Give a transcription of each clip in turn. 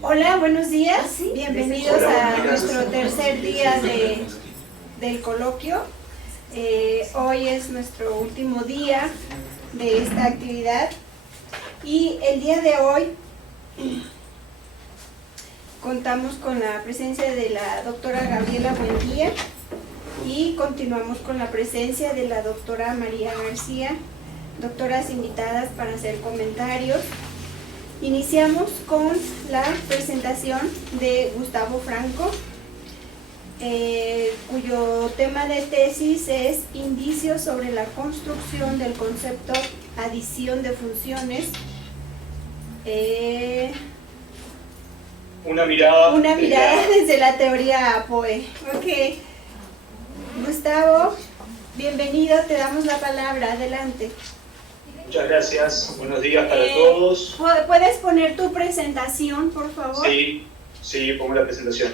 Hola, buenos días. Bienvenidos a nuestro tercer día del coloquio. Hoy es nuestro último día de esta actividad y el día de hoy contamos con la presencia de la doctora Gabriela Buendía y continuamos con la presencia de la doctora María García, doctoras invitadas para hacer comentarios. Iniciamos con la presentación de Gustavo Franco, cuyo tema de tesis es Indicios sobre la construcción del concepto adición de funciones. Una mirada desde la teoría APOE. Ok. Gustavo, bienvenido, te damos la palabra, adelante. Muchas gracias, buenos días para todos. ¿Puedes poner tu presentación, por favor? Sí, pongo la presentación.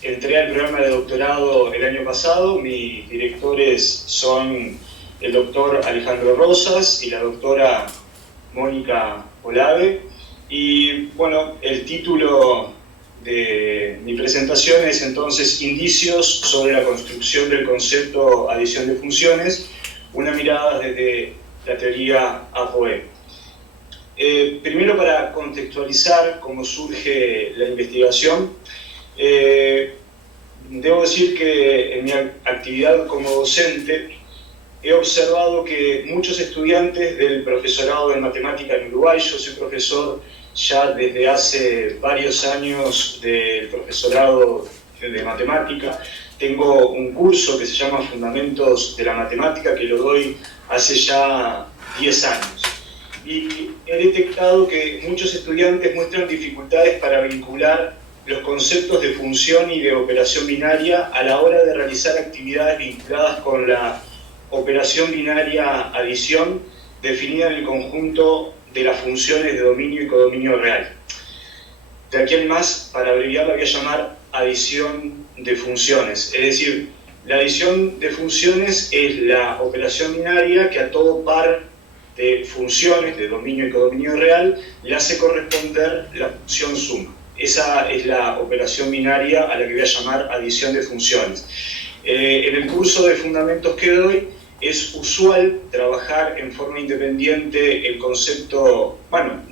Entré al programa de doctorado el año pasado. Mis directores son el doctor Alejandro Rosas y la doctora Mónica Olave. Y bueno, el título de mi presentación es entonces Indicios sobre la construcción del concepto adición de funciones, una mirada desde la teoría APOE. Primero, para contextualizar cómo surge la investigación, debo decir que en mi actividad como docente he observado que muchos estudiantes del profesorado de matemática en Uruguay, yo soy profesor ya desde hace varios años del profesorado de matemática, tengo un curso que se llama Fundamentos de la Matemática, que lo doy hace ya 10 años. Y he detectado que muchos estudiantes muestran dificultades para vincular los conceptos de función y de operación binaria a la hora de realizar actividades vinculadas con la operación binaria adición, definida en el conjunto de las funciones de dominio y codominio real. De aquí en más, para abreviar, la voy a llamar adición de funciones. Es decir, la adición de funciones es la operación binaria que a todo par de funciones de dominio y codominio real le hace corresponder la función suma. Esa es la operación binaria a la que voy a llamar adición de funciones. En el curso de fundamentos que doy, es usual trabajar en forma independiente el concepto,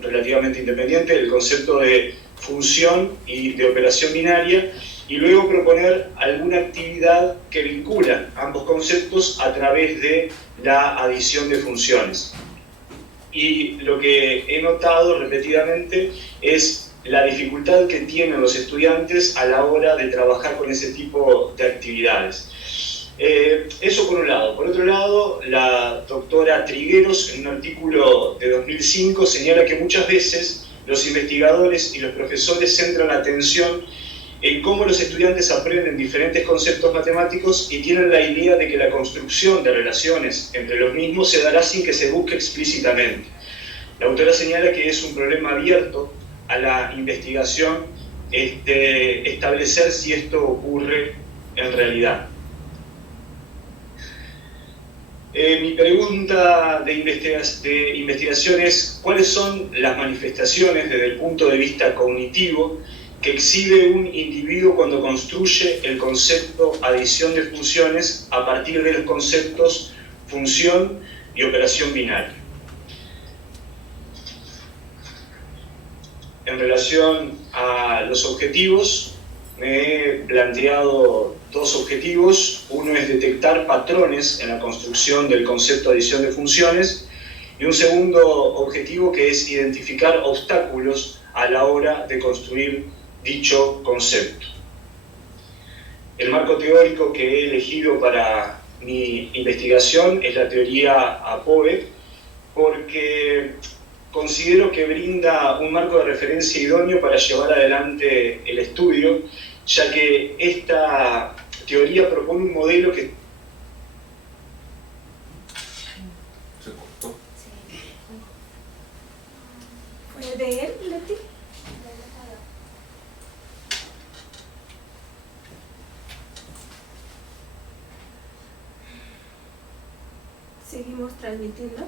relativamente independiente, el concepto de función y de operación binaria, y luego proponer alguna actividad que vincula ambos conceptos a través de la adición de funciones. Y lo que he notado repetidamente es la dificultad que tienen los estudiantes a la hora de trabajar con ese tipo de actividades. Eso por un lado. Por otro lado, la doctora Trigueros, en un artículo de 2005, señala que muchas veces los investigadores y los profesores centran la atención en cómo los estudiantes aprenden diferentes conceptos matemáticos y tienen la idea de que la construcción de relaciones entre los mismos se dará sin que se busque explícitamente. La autora señala que es un problema abierto a la investigación establecer si esto ocurre en realidad. Mi pregunta de investigación es: ¿cuáles son las manifestaciones desde el punto de vista cognitivo que exhibe un individuo cuando construye el concepto adición de funciones a partir de los conceptos función y operación binaria? En relación a los objetivos, me he planteado dos objetivos. Uno es detectar patrones en la construcción del concepto de adición de funciones, y un segundo objetivo que es identificar obstáculos a la hora de construir dicho concepto. El marco teórico que he elegido para mi investigación es la teoría APOE, porque considero que brinda un marco de referencia idóneo para llevar adelante el estudio, ya que esta teoría propone un modelo que... ¿Se cortó? ¿Fue de él, Leti? Seguimos transmitiendo.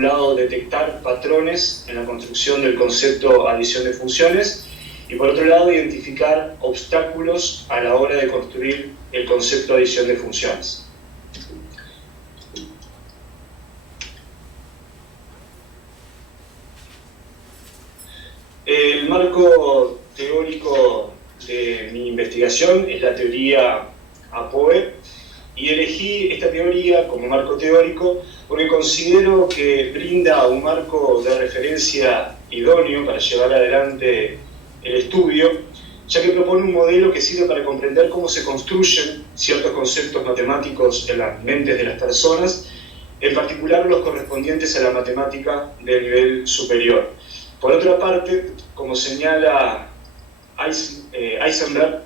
Por un lado, detectar patrones en la construcción del concepto adición de funciones y por otro lado, identificar obstáculos a la hora de construir el concepto adición de funciones. El marco teórico de mi investigación es la teoría APOE y elegí esta teoría como marco teórico porque considero que brinda un marco de referencia idóneo para llevar adelante el estudio, ya que propone un modelo que sirve para comprender cómo se construyen ciertos conceptos matemáticos en las mentes de las personas, en particular los correspondientes a la matemática de nivel superior. Por otra parte, como señala Heisenberg,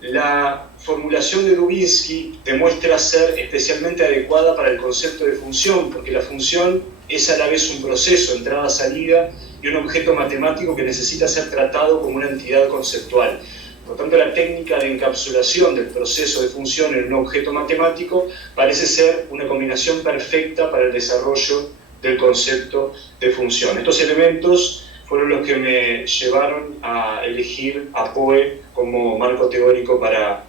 la formulación de Dubinsky demuestra ser especialmente adecuada para el concepto de función, porque la función es a la vez un proceso, entrada-salida, y un objeto matemático que necesita ser tratado como una entidad conceptual. Por tanto, la técnica de encapsulación del proceso de función en un objeto matemático parece ser una combinación perfecta para el desarrollo del concepto de función. Estos elementos fueron los que me llevaron a elegir APOE como marco teórico para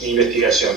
mi investigación.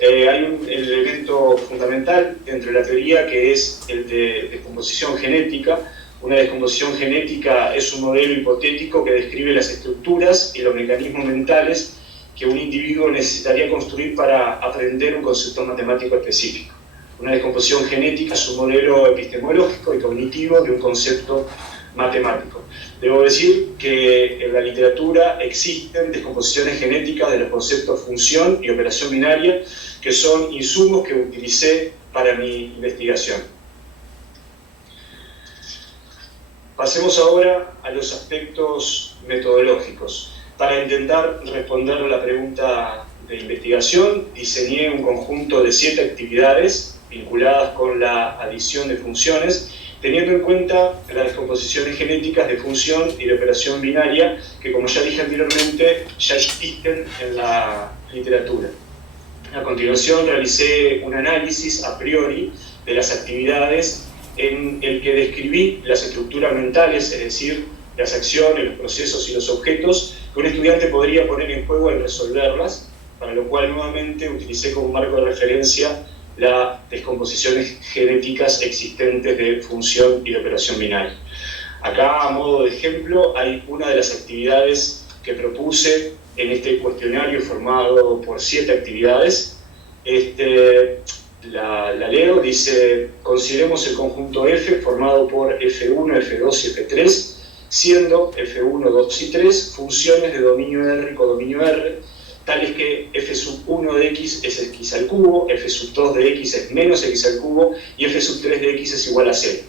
Hay un elemento fundamental dentro de la teoría que es el de descomposición genética. Una descomposición genética es un modelo hipotético que describe las estructuras y los mecanismos mentales que un individuo necesitaría construir para aprender un concepto matemático específico. Una descomposición genética es un modelo epistemológico y cognitivo de un concepto matemático. Debo decir que en la literatura existen descomposiciones genéticas de los conceptos función y operación binaria, que son insumos que utilicé para mi investigación. Pasemos ahora a los aspectos metodológicos. Para intentar responder a la pregunta de investigación, diseñé un conjunto de 7 actividades vinculadas con la adición de funciones, teniendo en cuenta las descomposiciones genéticas de función y de operación binaria, que como ya dije anteriormente, ya existen en la literatura. A continuación realicé un análisis a priori de las actividades en el que describí las estructuras mentales, es decir, las acciones, los procesos y los objetos que un estudiante podría poner en juego al resolverlas, para lo cual nuevamente utilicé como marco de referencia las descomposiciones genéticas existentes de función y de operación binaria. Acá, a modo de ejemplo, hay una de las actividades que propuse en este cuestionario formado por 7 actividades. La leo, dice: consideremos el conjunto F formado por F1, F2 y F3, siendo F1, 2 y 3 funciones de dominio R y codominio R, tales que f1 de x es x al cubo, f2 de x es menos x al cubo y f3 de x es igual a 0.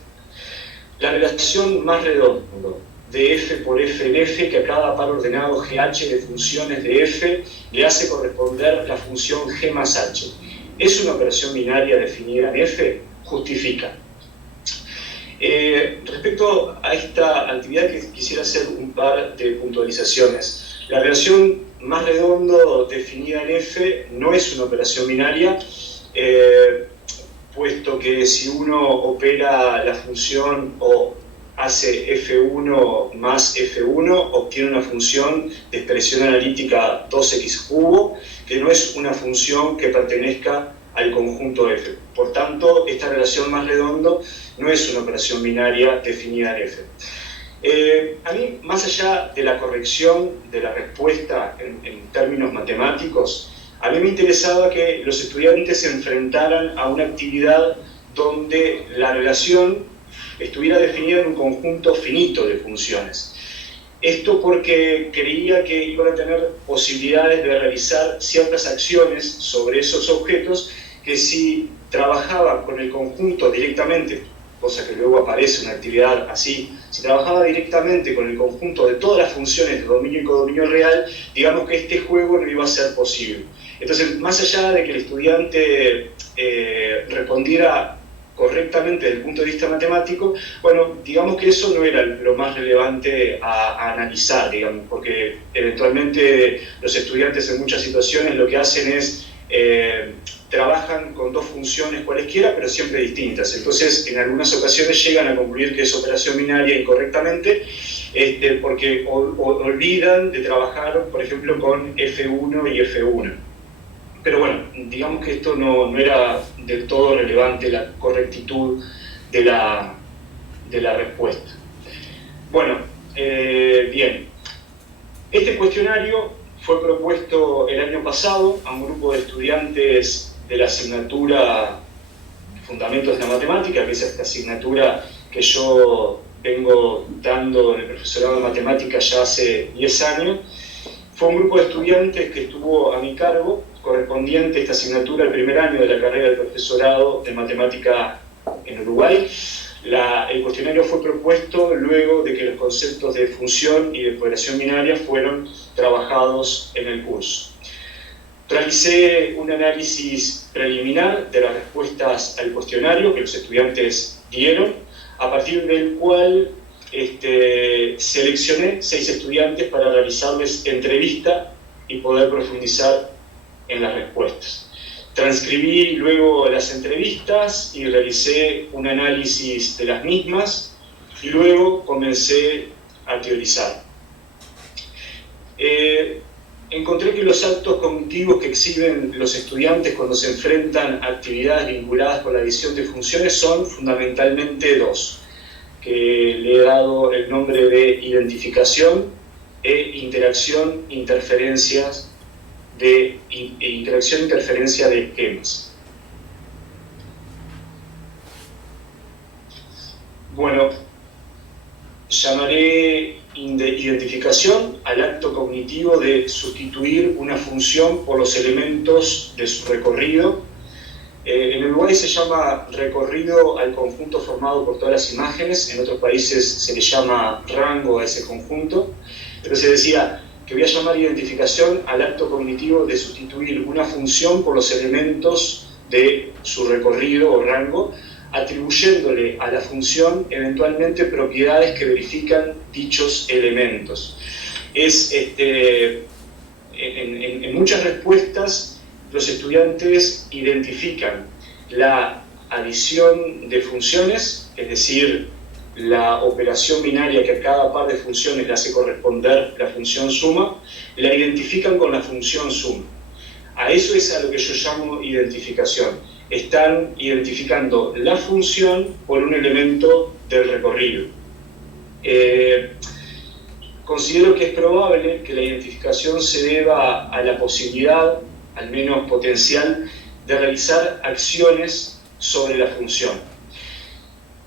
La relación más redonda de f por f en f, que a cada par ordenado gh de funciones de f le hace corresponder la función g más h, ¿es una operación binaria definida en f? Justifica. Respecto a esta actividad, quisiera hacer un par de puntualizaciones. La relación más redondo definida en f no es una operación binaria, puesto que si uno opera la función o hace f1 más f1, obtiene una función de expresión analítica 2x cubo, que no es una función que pertenezca al conjunto f. Por tanto, esta relación más redondo no es una operación binaria definida en f. A mí, más allá de la corrección de la respuesta en términos matemáticos, a mí me interesaba que los estudiantes se enfrentaran a una actividad donde la relación estuviera definida en un conjunto finito de funciones. Esto porque creía que iban a tener posibilidades de realizar ciertas acciones sobre esos objetos que, si trabajaba con el conjunto directamente, cosa que luego aparece una actividad así, si trabajaba directamente con el conjunto de todas las funciones de dominio y codominio real, digamos que este juego no iba a ser posible. Entonces, más allá de que el estudiante respondiera correctamente desde el punto de vista matemático, bueno, digamos que eso no era lo más relevante a analizar, digamos, porque eventualmente los estudiantes en muchas situaciones lo que hacen es trabajan con dos funciones cualesquiera, pero siempre distintas. Entonces, en algunas ocasiones llegan a concluir que es operación binaria incorrectamente, porque olvidan de trabajar, por ejemplo, con F1 y F1. Pero bueno, digamos que esto no era del todo relevante, la correctitud de la respuesta. Bueno, bien. Este cuestionario fue propuesto el año pasado a un grupo de estudiantes de la asignatura Fundamentos de la Matemática, que es esta asignatura que yo vengo dando en el profesorado de matemáticas ya hace 10 años. Fue un grupo de estudiantes que estuvo a mi cargo, correspondiente a esta asignatura el primer año de la carrera del profesorado de matemática en Uruguay. El cuestionario fue propuesto luego de que los conceptos de función y de operación binaria fueron trabajados en el curso. Realicé un análisis preliminar de las respuestas al cuestionario que los estudiantes dieron, a partir del cual seleccioné 6 estudiantes para realizarles entrevista y poder profundizar en las respuestas. Transcribí luego las entrevistas y realicé un análisis de las mismas y luego comencé a teorizar. Encontré que los actos cognitivos que exhiben los estudiantes cuando se enfrentan a actividades vinculadas con la adición de funciones son fundamentalmente 2, que le he dado el nombre de identificación e interferencia de esquemas. Bueno, llamaré identificación al acto cognitivo de sustituir una función por los elementos de su recorrido. En Uruguay se llama recorrido al conjunto formado por todas las imágenes, en otros países se le llama rango a ese conjunto. Entonces decía que voy a llamar identificación al acto cognitivo de sustituir una función por los elementos de su recorrido o rango, atribuyéndole a la función eventualmente propiedades que verifican dichos elementos. En muchas respuestas los estudiantes identifican la adición de funciones, es decir, la operación binaria que a cada par de funciones le hace corresponder la función suma, la identifican con la función suma. A eso es a lo que yo llamo identificación. Están identificando la función por un elemento del recorrido. considero que es probable que la identificación se deba a la posibilidad, al menos potencial, de realizar acciones sobre la función.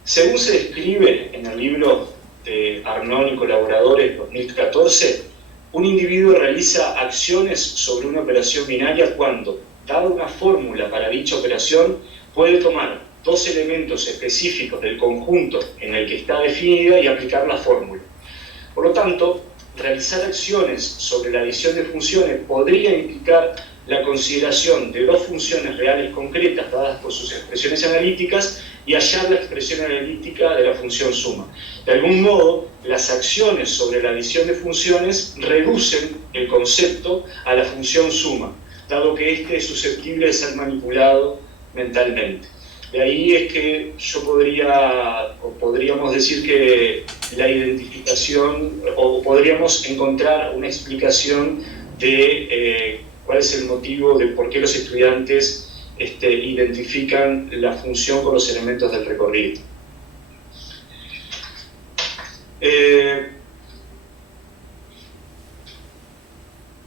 Según se describe en el libro de Arnón y colaboradores 2014, un individuo realiza acciones sobre una operación binaria cuando, dada una fórmula para dicha operación, puede tomar dos elementos específicos del conjunto en el que está definida y aplicar la fórmula. Por lo tanto, realizar acciones sobre la adición de funciones podría implicar la consideración de dos funciones reales concretas dadas por sus expresiones analíticas y hallar la expresión analítica de la función suma. De algún modo, las acciones sobre la adición de funciones reducen el concepto a la función suma, dado que éste es susceptible de ser manipulado mentalmente. De ahí es que yo podríamos decir que la identificación, o podríamos encontrar una explicación de cuál es el motivo de por qué los estudiantes identifican la función con los elementos del recorrido.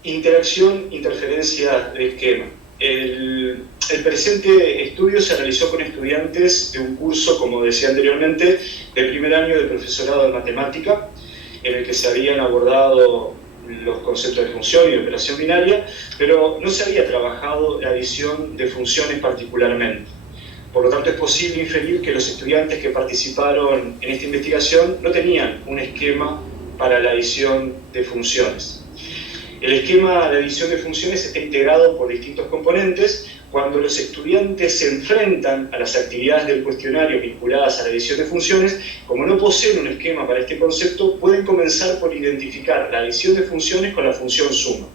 Interacción, interferencia de esquema. El presente estudio se realizó con estudiantes de un curso, como decía anteriormente, de primer año de profesorado de matemática, en el que se habían abordado los conceptos de función y de operación binaria, pero no se había trabajado la adición de funciones particularmente. Por lo tanto, es posible inferir que los estudiantes que participaron en esta investigación no tenían un esquema para la adición de funciones. El esquema de adición de funciones está integrado por distintos componentes. Cuando los estudiantes se enfrentan a las actividades del cuestionario vinculadas a la adición de funciones, como no poseen un esquema para este concepto, pueden comenzar por identificar la adición de funciones con la función suma.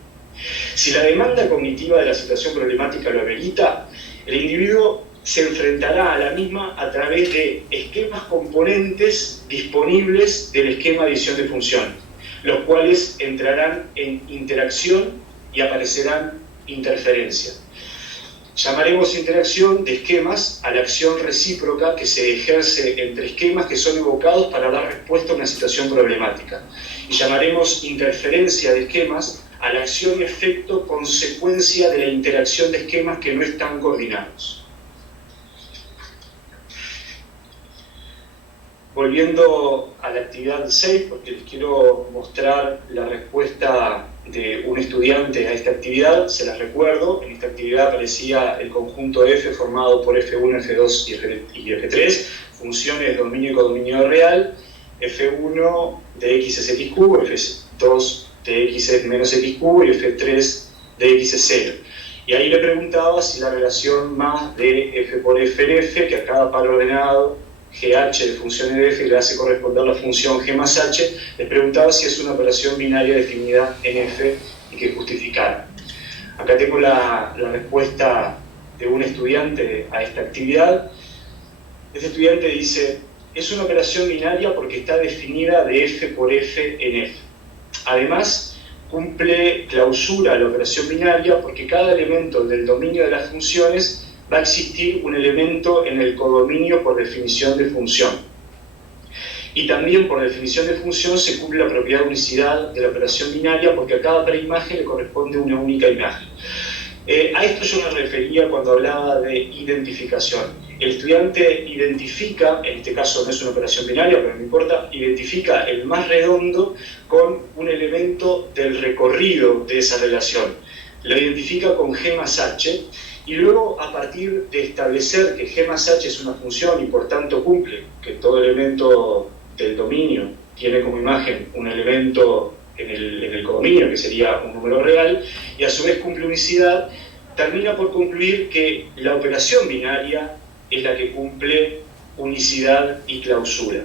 Si la demanda cognitiva de la situación problemática lo amerita, el individuo se enfrentará a la misma a través de esquemas componentes disponibles del esquema de adición de funciones, los cuales entrarán en interacción y aparecerán interferencias. Llamaremos interacción de esquemas a la acción recíproca que se ejerce entre esquemas que son evocados para dar respuesta a una situación problemática. Y llamaremos interferencia de esquemas a la acción-efecto consecuencia de la interacción de esquemas que no están coordinados. Volviendo a la actividad 6, porque les quiero mostrar la respuesta de un estudiante a esta actividad, se las recuerdo. En esta actividad aparecía el conjunto F formado por F1, F2 y F3, funciones de dominio y codominio real, F1 de x es x cubo, F2 de x es menos x cubo y F3 de x es 0. Y ahí le preguntaba si la relación más de F por F en F, que a cada par ordenado GH de funciones de F le hace corresponder la función G más H, les preguntaba si es una operación binaria definida en F y que justificara. Acá tengo la respuesta de un estudiante a esta actividad. Este estudiante dice: es una operación binaria porque está definida de F por F en F. Además, cumple clausura a la operación binaria porque cada elemento del dominio de las funciones va a existir un elemento en el codominio por definición de función. Y también por definición de función se cumple la propiedad de unicidad de la operación binaria porque a cada preimagen le corresponde una única imagen. A esto yo me refería cuando hablaba de identificación. El estudiante identifica, en este caso no es una operación binaria, pero no importa, identifica el más redondo con un elemento del recorrido de esa relación. Lo identifica con G más H, y luego, a partir de establecer que G más H es una función y por tanto cumple que todo elemento del dominio tiene como imagen un elemento en el codominio, que sería un número real, y a su vez cumple unicidad, termina por concluir que la operación binaria es la que cumple unicidad y clausura.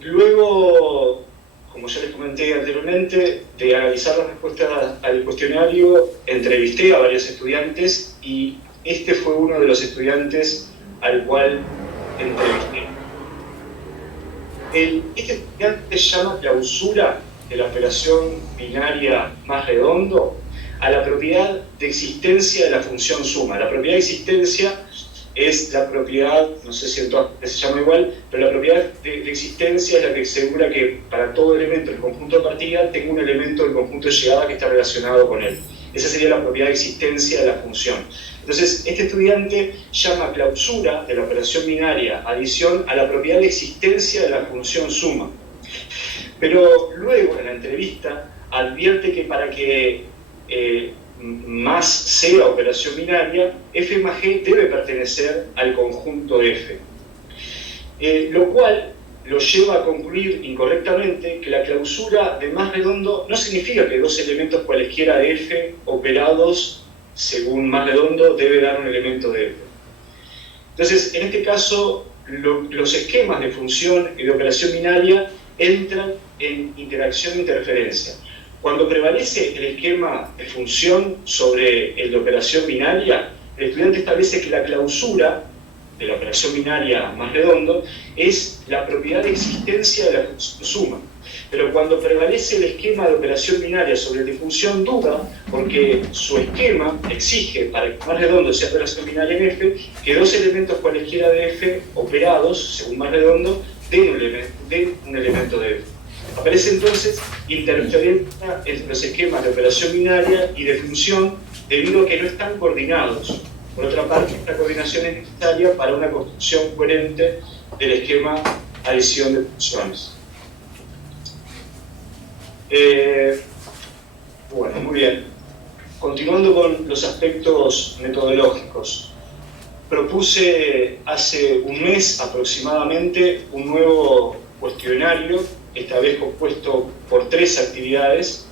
Luego, como ya les comenté anteriormente, de analizar las respuestas al cuestionario, entrevisté a varios estudiantes y este fue uno de los estudiantes al cual entrevisté. Este estudiante llama clausura de la operación binaria más redondo a la propiedad de existencia de la función suma. La propiedad de existencia es la propiedad, no sé si en todas se llama igual, pero la propiedad de existencia es la que asegura que para todo elemento del conjunto de partida tengo un elemento del conjunto de llegada que está relacionado con él. Esa sería la propiedad de existencia de la función. Entonces, este estudiante llama clausura de la operación binaria adición a la propiedad de existencia de la función suma. Pero luego, en la entrevista, advierte que para que más sea operación binaria, f más g debe pertenecer al conjunto f. Lo cual lo lleva a concluir incorrectamente que la clausura de más redondo no significa que dos elementos cualesquiera de f operados según más redondo debe dar un elemento de f. Entonces, en este caso, los esquemas de función y de operación binaria entran en interacción e interferencia. Cuando prevalece el esquema de función sobre el de operación binaria, el estudiante establece que la clausura de la operación binaria más redondo es la propiedad de existencia de la función suma. Pero cuando prevalece el esquema de operación binaria sobre el de función duda, porque su esquema exige, para que más redondo sea operación binaria en f, que dos elementos cualesquiera de f operados, según más redondo, den un elemento de f. Aparece entonces interferencia entre los esquemas de operación binaria y de función debido a que no están coordinados. Por otra parte, esta coordinación es necesaria para una construcción coherente del esquema adición de funciones. Bueno, muy bien. Continuando con los aspectos metodológicos. Propuse hace un mes aproximadamente un nuevo cuestionario, esta vez compuesto por 3 actividades,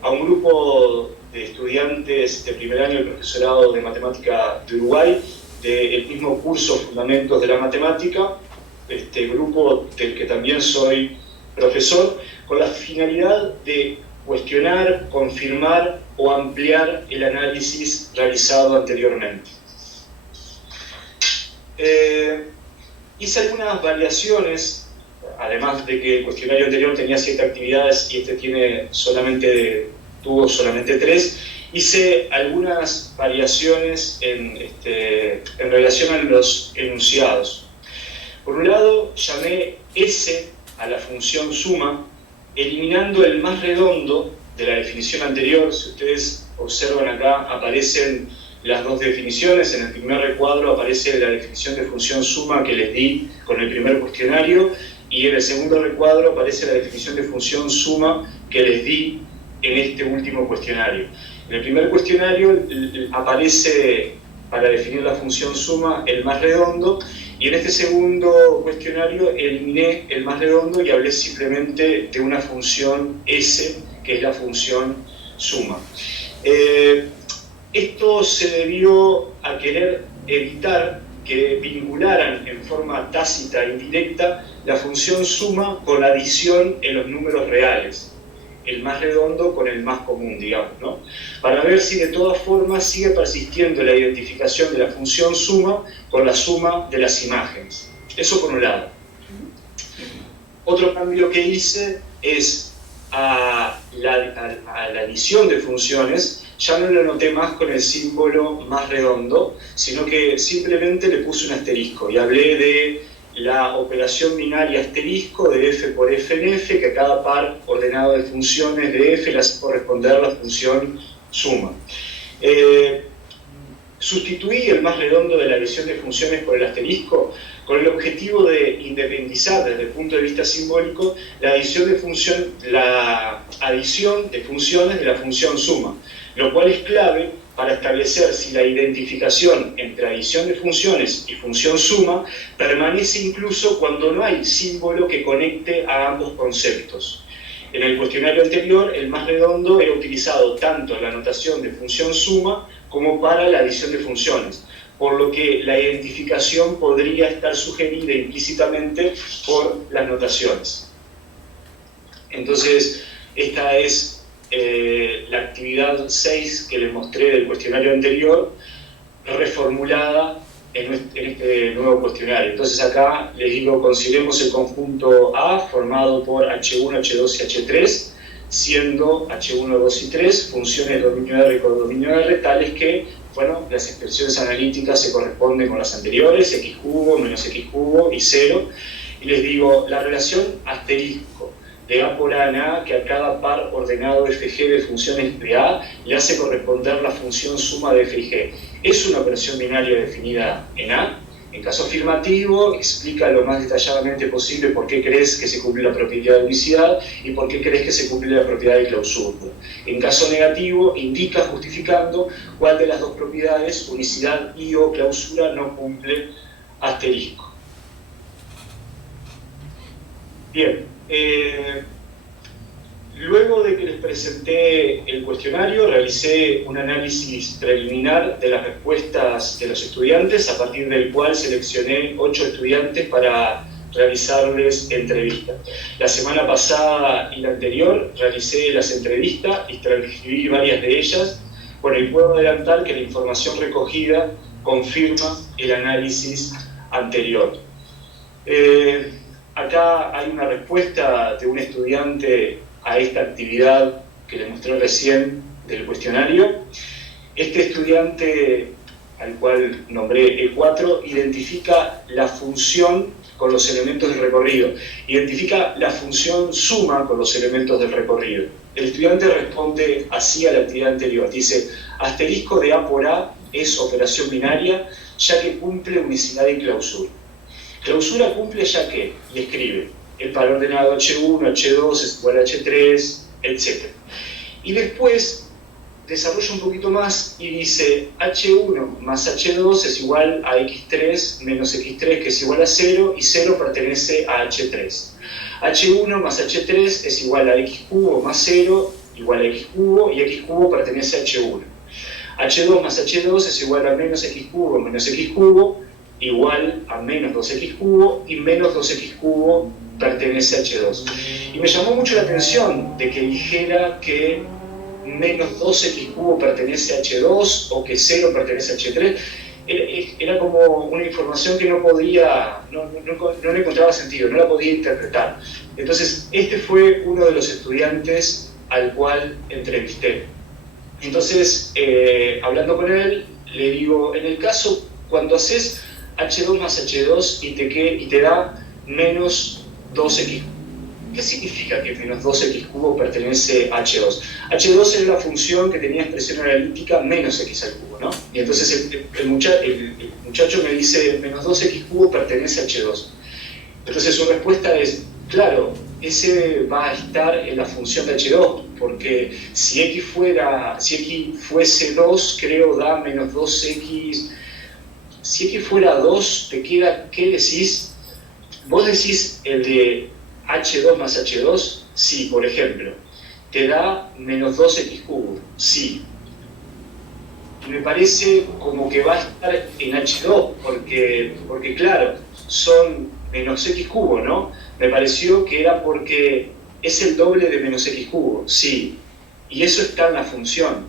a un grupo de estudiantes de primer año del profesorado de matemática de Uruguay, del mismo curso Fundamentos de la Matemática, este grupo del que también soy profesor, con la finalidad de cuestionar, confirmar o ampliar el análisis realizado anteriormente. Hice algunas variaciones, además de que el cuestionario anterior tenía 7 actividades y este tuvo solamente 3, hice algunas variaciones en relación a los enunciados. Por un lado, llamé S a la función suma, eliminando el más redondo de la definición anterior. Si ustedes observan acá, aparecen las 2 definiciones. En el primer recuadro aparece la definición de función suma que les di con el primer cuestionario, y en el segundo recuadro aparece la definición de función suma que les di en este último cuestionario. En el primer cuestionario aparece, para definir la función suma, el más redondo, y en este segundo cuestionario eliminé el más redondo y hablé simplemente de una función S, que es la función suma. Esto se debió a querer evitar que vincularan en forma tácita e indirecta la función suma con la adición en los números reales, el más redondo con el más común, digamos, ¿no? Para ver si de todas formas sigue persistiendo la identificación de la función suma con la suma de las imágenes. Eso por un lado. Otro cambio que hice es a la adición de funciones. Ya no lo anoté más con el símbolo más redondo, sino que simplemente le puse un asterisco y hablé de la operación binaria asterisco de f por f en f, que a cada par ordenado de funciones de f le hace corresponder la función suma. Sustituí el más redondo de la adición de funciones por el asterisco con el objetivo de independizar desde el punto de vista simbólico la adición de funciones de la función suma, lo cual es clave para establecer si la identificación entre adición de funciones y función suma permanece incluso cuando no hay símbolo que conecte a ambos conceptos. En el cuestionario anterior, el más redondo era utilizado tanto en la notación de función suma como para la adición de funciones, por lo que la identificación podría estar sugerida implícitamente por las notaciones. Entonces, esta es la actividad 6 que les mostré del cuestionario anterior, reformulada en este nuevo cuestionario. Entonces acá les digo, consideremos el conjunto A formado por H1, H2 y H3, siendo H1, 2 y 3 funciones de dominio R con dominio R tales que bueno, las expresiones analíticas se corresponden con las anteriores, x cubo menos x cubo y 0, y les digo, la relación asterisco de A por A en A, que a cada par ordenado fg de funciones de A le hace corresponder la función suma de f y g. ¿Es una operación binaria definida en A? En caso afirmativo, explica lo más detalladamente posible por qué crees que se cumple la propiedad de unicidad y por qué crees que se cumple la propiedad de clausura. En caso negativo, indica justificando cuál de las dos propiedades, unicidad y o clausura, no cumple asterisco. Bien, luego de que les presenté el cuestionario, realicé un análisis preliminar de las respuestas de los estudiantes, a partir del cual seleccioné 8 estudiantes para realizarles entrevistas. La semana pasada y la anterior realicé las entrevistas y transcribí varias de ellas. Bueno, y puedo adelantar que la información recogida confirma el análisis anterior. Acá hay una respuesta de un estudiante a esta actividad que les mostré recién del cuestionario. Este estudiante, al cual nombré E4, identifica la función con los elementos del recorrido, identifica la función suma con los elementos del recorrido. El estudiante responde así a la actividad anterior, dice, asterisco de A por A es operación binaria, ya que cumple unicidad y clausura. Clausura cumple ya que, y escribe, el par ordenado H1, H2 es igual a H3, etc. Y después desarrolla un poquito más y dice H1 más H2 es igual a X3 menos X3, que es igual a 0, y 0 pertenece a H3. H1 más H3 es igual a X cubo más 0, igual a X cubo, y X cubo pertenece a H1. H2 más H2 es igual a menos X cubo menos X cubo, igual a menos 2X cubo, y menos 2X cubo pertenece a H2. Y me llamó mucho la atención de que dijera que menos 2X cubo pertenece a H2 o que 0 pertenece a H3. Era como una información que no podía, no le encontraba sentido, no la podía interpretar. Entonces, este fue uno de los estudiantes al cual entrevisté. Entonces, hablando con él, le digo, en el caso, cuando haces H2 más H2 y te da menos 2X, ¿qué significa que menos 2X cubo pertenece a H2? H2 es la función que tenía expresión analítica menos X al cubo, ¿no? Y entonces el muchacho me dice, menos 2X cubo pertenece a H2. Entonces su respuesta es, claro, ese va a estar en la función de H2, porque si X fuese 2, creo da menos 2X. Si X fuera 2, te queda, ¿qué decís? ¿Vos decís el de H2 más H2? Sí, por ejemplo. ¿Te da menos 2X cubo? Sí. Y me parece como que va a estar en H2, porque claro, son menos X cubo, ¿no? Me pareció que era porque es el doble de menos X cubo. Sí. Y eso está en la función.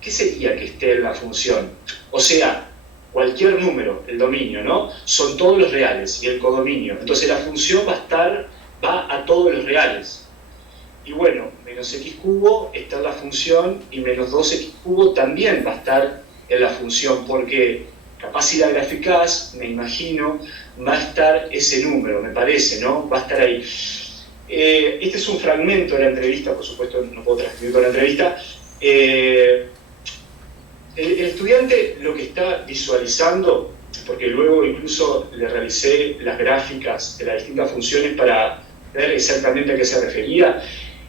¿Qué sería que esté en la función? O sea, cualquier número, el dominio, ¿no? Son todos los reales y el codominio. Entonces la función va a todos los reales. Y bueno, menos x cubo está en la función y menos 2x cubo también va a estar en la función, porque capaz si la graficás, me imagino, va a estar ese número, me parece, ¿no? Va a estar ahí. Este es un fragmento de la entrevista, por supuesto no puedo transcribir toda la entrevista. El estudiante lo que está visualizando, porque luego incluso le realicé las gráficas de las distintas funciones para ver exactamente a qué se refería,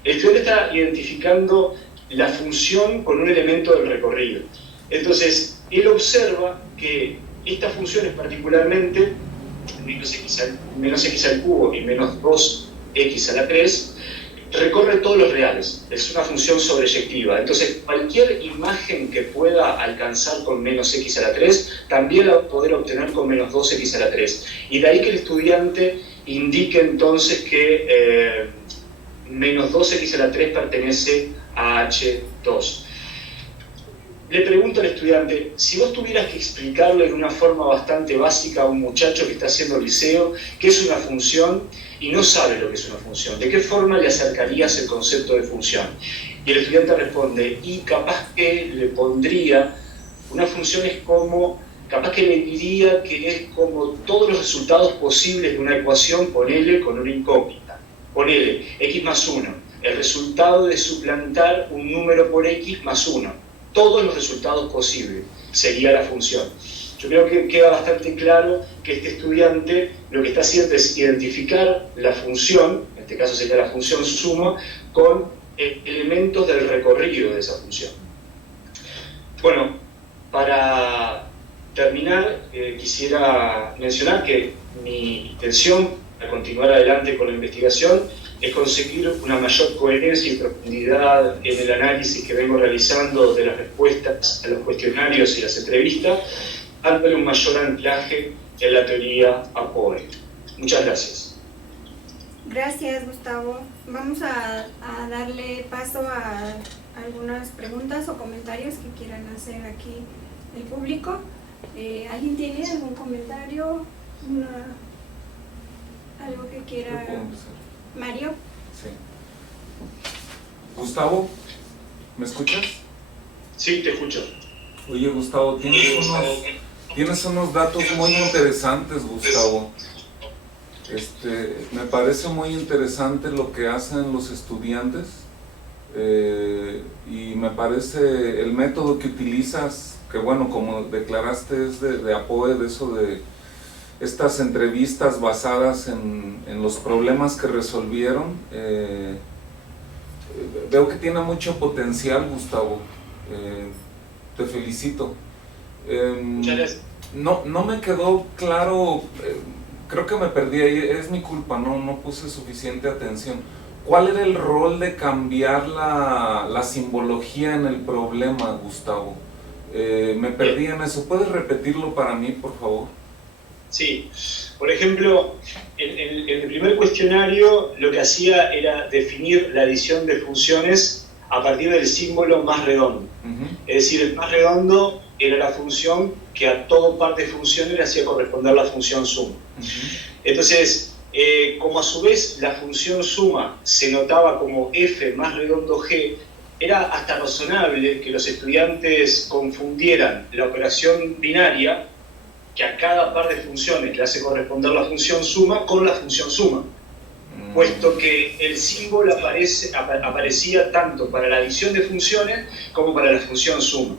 el estudiante está identificando la función con un elemento del recorrido. Entonces, él observa que estas funciones particularmente, menos x al cubo y menos 2x a la 3, recorre todos los reales, es una función sobreyectiva. Entonces, cualquier imagen que pueda alcanzar con menos x a la 3, también la va a poder obtener con menos 2x a la 3. Y de ahí que el estudiante indique entonces que menos 2x a la 3 pertenece a H2. Le pregunto al estudiante, si vos tuvieras que explicarle de una forma bastante básica a un muchacho que está haciendo liceo qué es una función y no sabe lo que es una función, ¿de qué forma le acercarías el concepto de función? Y el estudiante responde, y capaz que le pondría Una función es como, capaz que le diría que es como todos los resultados posibles de una ecuación, ponele con una incógnita. Ponele x más 1, el resultado de suplantar un número por x más 1. Todos los resultados posibles sería la función. Yo creo que queda bastante claro que este estudiante lo que está haciendo es identificar la función, en este caso sería la función suma, con elementos del recorrido de esa función. Bueno, para terminar, quisiera mencionar que mi intención al continuar adelante con la investigación es conseguir una mayor coherencia y profundidad en el análisis que vengo realizando de las respuestas a los cuestionarios y las entrevistas, dándole un mayor anclaje en la teoría APOE. Muchas gracias. Gracias, Gustavo. Vamos a darle paso a algunas preguntas o comentarios que quieran hacer aquí el público. ¿Alguien tiene algún comentario? ¿Algo que quiera? Mario. Sí. Gustavo, ¿me escuchas? Sí, te escucho. Oye, Gustavo, tienes unos datos muy interesantes, Gustavo. Me parece muy interesante lo que hacen los estudiantes y me parece el método que utilizas, que bueno, como declaraste, es de APOE, de eso de estas entrevistas basadas en los problemas que resolvieron. Veo que tiene mucho potencial, Gustavo. Te felicito. Muchas gracias. No me quedó claro, creo que me perdí ahí, es mi culpa, no puse suficiente atención. ¿Cuál era el rol de cambiar la simbología en el problema, Gustavo? Me perdí en eso. ¿Puedes repetirlo para mí, por favor? Sí, por ejemplo, en el primer cuestionario lo que hacía era definir la adición de funciones a partir del símbolo más redondo. Es decir, el más redondo era la función que a todo par de funciones le hacía corresponder la función suma. Entonces, como a su vez la función suma se notaba como f más redondo g, era hasta razonable que los estudiantes confundieran la operación binaria, que a cada par de funciones le hace corresponder la función suma, con la función suma, puesto que el símbolo aparecía tanto para la adición de funciones como para la función suma.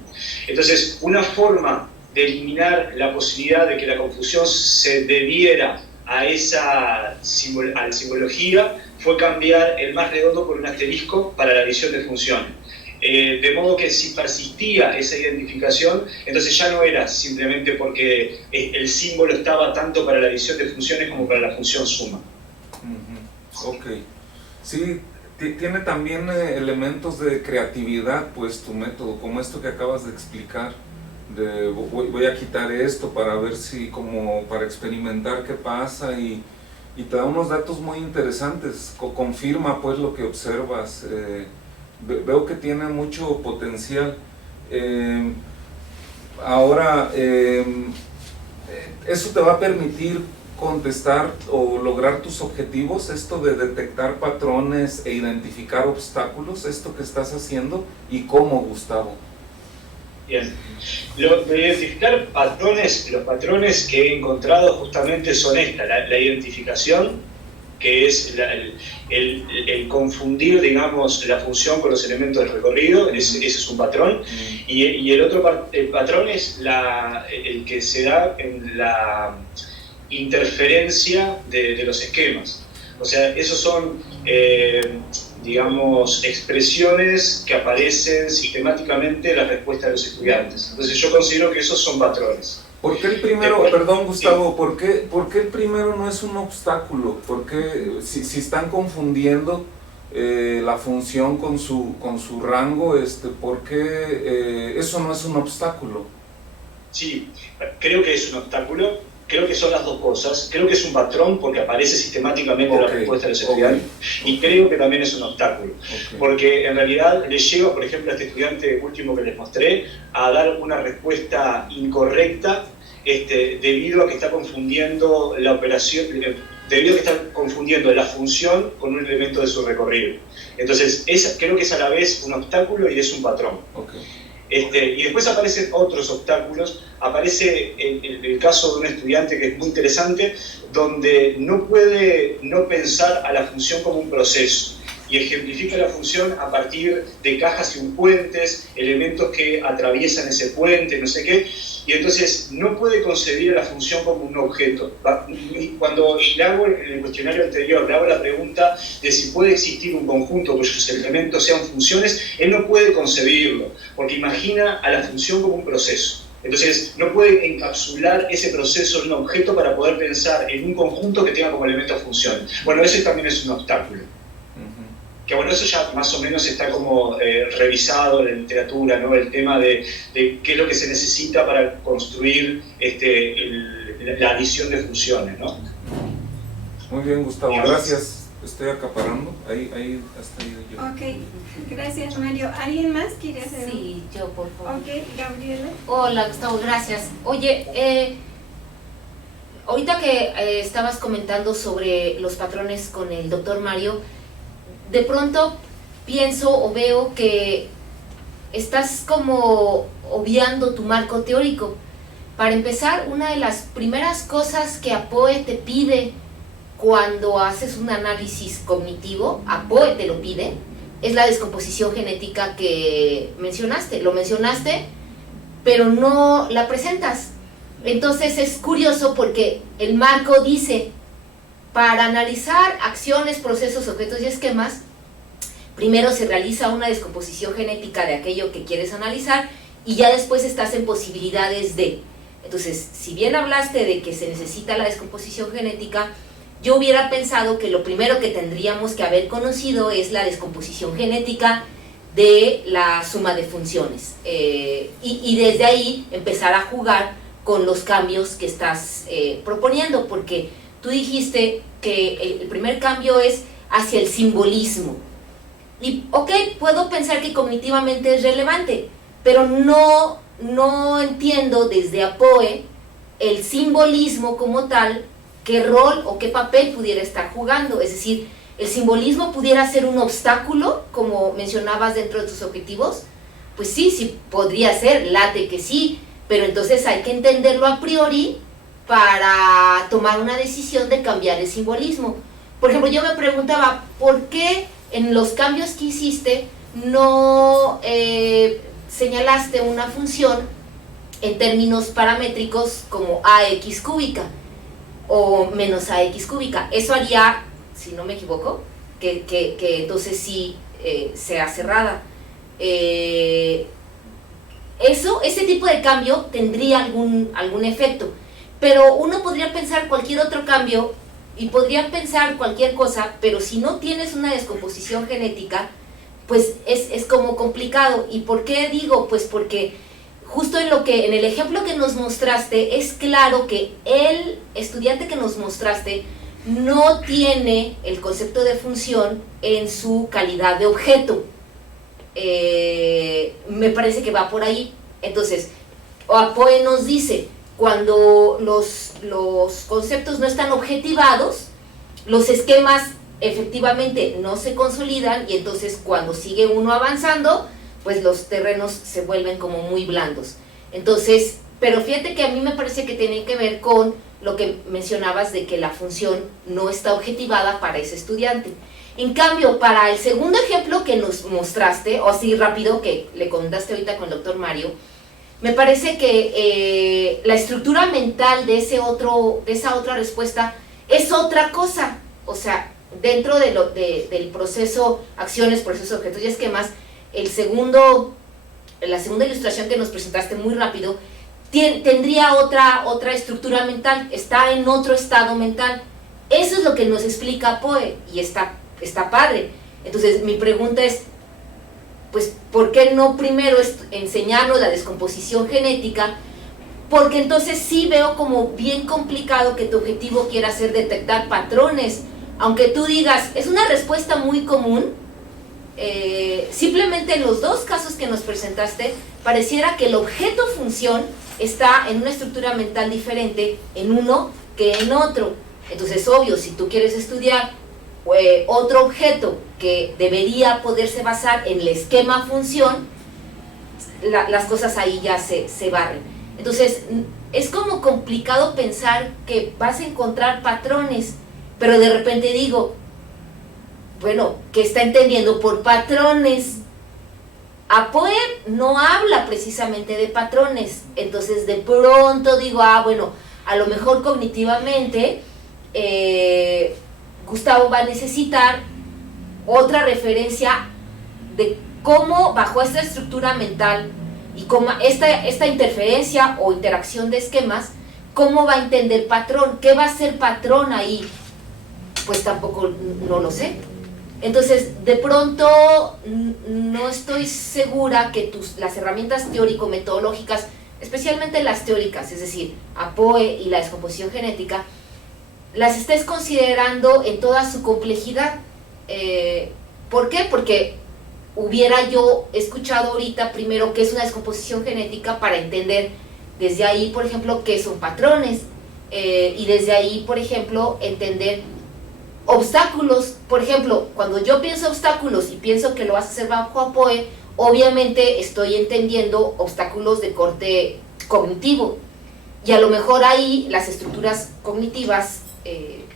Entonces, una forma de eliminar la posibilidad de que la confusión se debiera a esa simbología fue cambiar el más redondo por un asterisco para la adición de funciones. De modo que si persistía esa identificación, entonces ya no era simplemente porque el símbolo estaba tanto para la adición de funciones como para la función suma. Ok. Sí, tiene también elementos de creatividad, pues, tu método, como esto que acabas de explicar. Voy a quitar esto para ver si, como para experimentar qué pasa, y te da unos datos muy interesantes, confirma pues lo que observas. Veo que tiene mucho potencial. Ahora, ¿eso te va a permitir contestar o lograr tus objetivos, esto de detectar patrones e identificar obstáculos, esto que estás haciendo? ¿Y cómo, Gustavo? Bien, lo de identificar patrones, los patrones que he encontrado justamente son la identificación, que es el confundir, digamos, la función con los elementos del recorrido, ese es un patrón, y el otro patrón es el que se da en la interferencia de los esquemas. O sea, esos son, digamos, expresiones que aparecen sistemáticamente en la respuesta de los estudiantes. Entonces yo considero que esos son patrones. ¿Por qué el primero, perdón Gustavo, ¿por qué el primero no es un obstáculo? ¿Por qué, si están confundiendo la función con su rango, por qué eso no es un obstáculo? Sí, creo que es un obstáculo, creo que son las dos cosas, creo que es un patrón porque aparece sistemáticamente en la respuesta de los estudiantes, y creo que también es un obstáculo, porque en realidad le lleva, por ejemplo, a este estudiante último que les mostré, a dar una respuesta incorrecta debido a que está confundiendo la operación, debido a que está confundiendo la función con un elemento de su recorrido. Entonces, creo que es a la vez un obstáculo y es un patrón. Y después aparecen otros obstáculos. Aparece el caso de un estudiante que es muy interesante, donde no puede no pensar a la función como un proceso, y ejemplifica la función a partir de cajas y puentes, elementos que atraviesan ese puente, no sé qué, y entonces no puede concebir a la función como un objeto. Cuando le hago en el cuestionario anterior, le hago la pregunta de si puede existir un conjunto cuyos elementos sean funciones, él no puede concebirlo, porque imagina a la función como un proceso. Entonces no puede encapsular ese proceso en un objeto para poder pensar en un conjunto que tenga como elemento función. Bueno, ese también es un obstáculo. Que bueno, eso ya más o menos está como revisado en la literatura, ¿no? El tema de qué es lo que se necesita para construir la adición de funciones, ¿no? Muy bien, Gustavo, gracias. Estoy acaparando, ahí hasta ahí yo. Ok, gracias, Mario. ¿Alguien más quiere hacer? Sí, yo, por favor. Ok, Gabriela. Hola, Gustavo, gracias. Oye, ahorita que estabas comentando sobre los patrones con el doctor Mario, de pronto pienso o veo que estás como obviando tu marco teórico. Para empezar, una de las primeras cosas que APOE te pide cuando haces un análisis cognitivo, APOE te lo pide, es la descomposición genética que mencionaste. Lo mencionaste, pero no la presentas. Entonces es curioso porque el marco dice: para analizar acciones, procesos, objetos y esquemas, primero se realiza una descomposición genética de aquello que quieres analizar y ya después estás en posibilidades de. Entonces, si bien hablaste de que se necesita la descomposición genética, yo hubiera pensado que lo primero que tendríamos que haber conocido es la descomposición genética de la suma de funciones. Y desde ahí empezar a jugar con los cambios que estás proponiendo, porque tú dijiste que el primer cambio es hacia el simbolismo. Y ok, puedo pensar que cognitivamente es relevante, pero no entiendo desde APOE el simbolismo como tal, qué rol o qué papel pudiera estar jugando. Es decir, el simbolismo pudiera ser un obstáculo, como mencionabas dentro de tus objetivos. Pues sí, podría ser, late que sí, pero entonces hay que entenderlo a priori para tomar una decisión de cambiar el simbolismo. Por ejemplo, yo me preguntaba, ¿por qué en los cambios que hiciste no señalaste una función en términos paramétricos como AX cúbica o menos AX cúbica? Eso haría, si no me equivoco, que entonces sí sea cerrada. Ese tipo de cambio tendría algún efecto. Pero uno podría pensar cualquier otro cambio y podría pensar cualquier cosa, pero si no tienes una descomposición genética, pues es como complicado. ¿Y por qué digo? Pues porque justo en el ejemplo que nos mostraste, es claro que el estudiante que nos mostraste no tiene el concepto de función en su calidad de objeto. Me parece que va por ahí. Entonces, APOE nos dice: cuando los conceptos no están objetivados, los esquemas efectivamente no se consolidan, y entonces cuando sigue uno avanzando, pues los terrenos se vuelven como muy blandos. Entonces, pero fíjate que a mí me parece que tiene que ver con lo que mencionabas de que la función no está objetivada para ese estudiante. En cambio, para el segundo ejemplo que nos mostraste, o así rápido que le contaste ahorita con el doctor Mario, me parece que la estructura mental de esa otra respuesta es otra cosa. O sea, dentro del proceso acciones, procesos, objetos y esquemas, la segunda ilustración que nos presentaste muy rápido tendría otra estructura mental, está en otro estado mental. Eso es lo que nos explica POE y está padre. Entonces mi pregunta es, pues, ¿por qué no primero enseñarnos la descomposición genética? Porque entonces sí veo como bien complicado que tu objetivo quiera ser detectar patrones. Aunque tú digas, es una respuesta muy común, simplemente en los dos casos que nos presentaste, pareciera que el objeto función está en una estructura mental diferente en uno que en otro. Entonces, obvio, si tú quieres estudiar otro objeto que debería poderse basar en el esquema función, las cosas ahí ya se barren. Entonces, es como complicado pensar que vas a encontrar patrones, pero de repente digo, bueno, ¿qué está entendiendo por patrones? Apoe no habla precisamente de patrones, entonces de pronto digo, bueno, a lo mejor cognitivamente Gustavo va a necesitar otra referencia de cómo bajo esta estructura mental y cómo esta interferencia o interacción de esquemas, cómo va a entender patrón, qué va a ser patrón ahí, pues tampoco no lo sé. Entonces, de pronto, no estoy segura que las herramientas teórico-metodológicas, especialmente las teóricas, es decir, APOE y la descomposición genética, las estés considerando en toda su complejidad. ¿Por qué? Porque hubiera yo escuchado ahorita primero qué es una descomposición genética para entender desde ahí, por ejemplo, qué son patrones, y desde ahí, por ejemplo, entender obstáculos. Por ejemplo, cuando yo pienso obstáculos y pienso que lo vas a hacer bajo APOE, obviamente estoy entendiendo obstáculos de corte cognitivo, y a lo mejor ahí las estructuras cognitivas,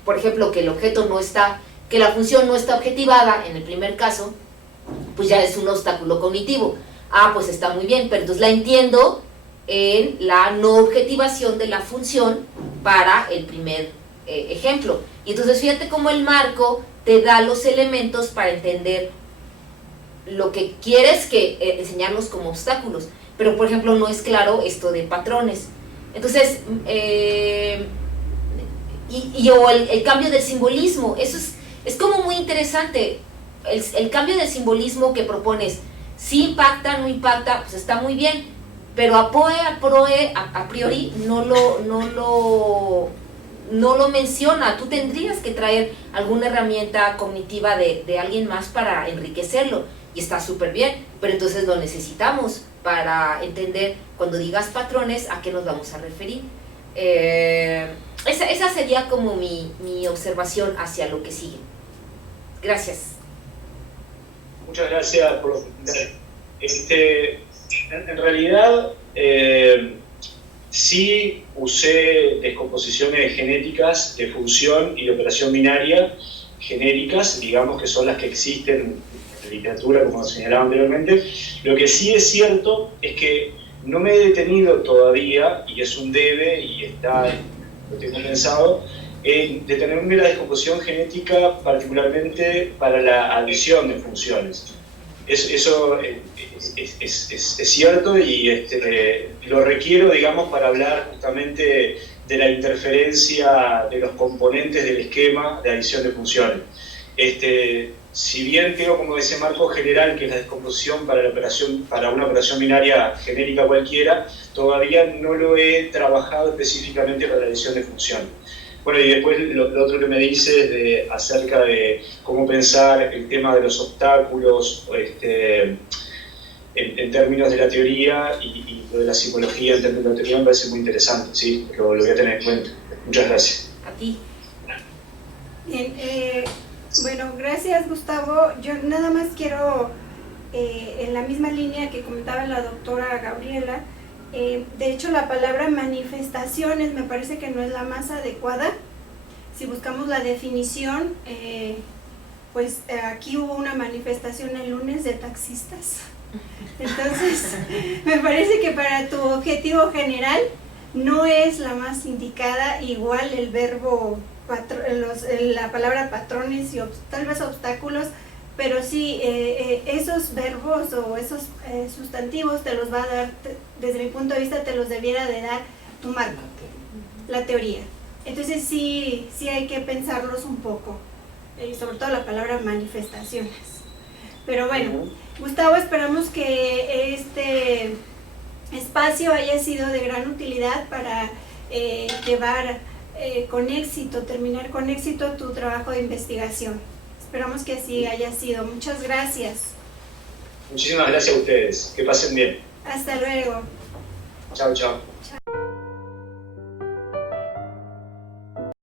por ejemplo, que el objeto no está, que la función no está objetivada, en el primer caso, pues ya es un obstáculo cognitivo. Pues está muy bien, pero entonces la entiendo en la no objetivación de la función para el primer ejemplo. Y entonces fíjate cómo el marco te da los elementos para entender lo que quieres enseñarnos como obstáculos, pero por ejemplo no es claro esto de patrones. Entonces, o el cambio del simbolismo, eso es como muy interesante. El cambio de simbolismo que propones, si impacta, no impacta, pues está muy bien, pero APOE, a priori no lo menciona. Tú tendrías que traer alguna herramienta cognitiva de alguien más para enriquecerlo, y está súper bien, pero entonces lo necesitamos para entender, cuando digas patrones, a qué nos vamos a referir. Esa sería como mi observación hacia lo que sigue. Gracias. Muchas gracias por responder. En realidad, sí usé descomposiciones genéticas de función y de operación binaria genéricas, digamos que son las que existen en la literatura, como señalaba anteriormente. Lo que sí es cierto es que no me he detenido todavía, y es un debe, y lo tengo pensado, en detenerme la descomposición genética, particularmente para la adición de funciones. Eso es cierto, y lo requiero, digamos, para hablar justamente de la interferencia de los componentes del esquema de adición de funciones. Si bien tengo como ese marco general que es la descomposición para una operación binaria genérica cualquiera, todavía no lo he trabajado específicamente para la adición de funciones. Bueno, y después lo otro que me dices acerca de cómo pensar el tema de los obstáculos en términos de la teoría, y lo de la psicología en términos de la teoría, me parece muy interesante, ¿sí? Lo voy a tener en cuenta. Muchas gracias. A ti. Bien, bueno, gracias Gustavo. Yo nada más quiero, en la misma línea que comentaba la doctora Gabriela, de hecho la palabra manifestaciones me parece que no es la más adecuada. Si buscamos la definición, pues aquí hubo una manifestación el lunes de taxistas. Entonces, me parece que para tu objetivo general no es la más indicada. Igual el verbo, la palabra patrones y tal vez obstáculos, pero sí, esos verbos o esos sustantivos te los va a dar, desde mi punto de vista, te los debiera de dar tu marco, la teoría. Entonces sí hay que pensarlos un poco, y sobre todo la palabra manifestaciones. Pero bueno, Gustavo, esperamos que este espacio haya sido de gran utilidad para llevar con éxito, terminar con éxito tu trabajo de investigación. Esperamos que así haya sido. Muchas gracias. Muchísimas gracias a ustedes. Que pasen bien. Hasta luego. Chao, chao.